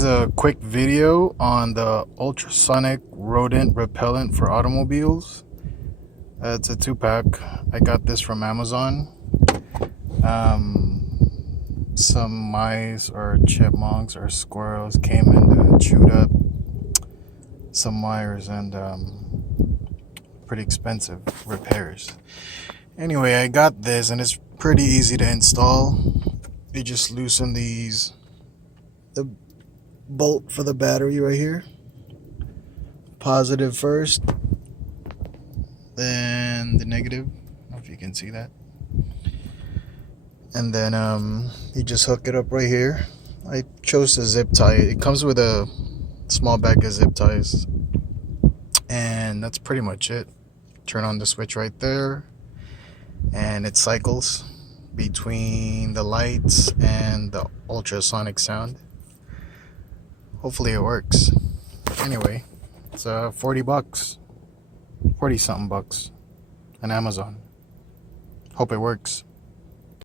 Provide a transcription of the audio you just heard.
is a quick video on the Ultrasonic Rodent Repellent for automobiles. It's a 2-pack. I got this from Amazon. Some mice or chipmunks or squirrels came and chewed up some wires, and pretty expensive repairs. Anyway, I got this and it's pretty easy to install. You just loosen the bolt for the battery right here. Positive first, then the negative. I don't know if you can see that. And then you just hook it up right here. I chose to zip tie it. It comes with a small bag of zip ties, and that's pretty much it. Turn on the switch right there, and it cycles between the lights and the ultrasonic sound. Hopefully it works. Anyway, it's $40, 40 something bucks on Amazon. Hope it works.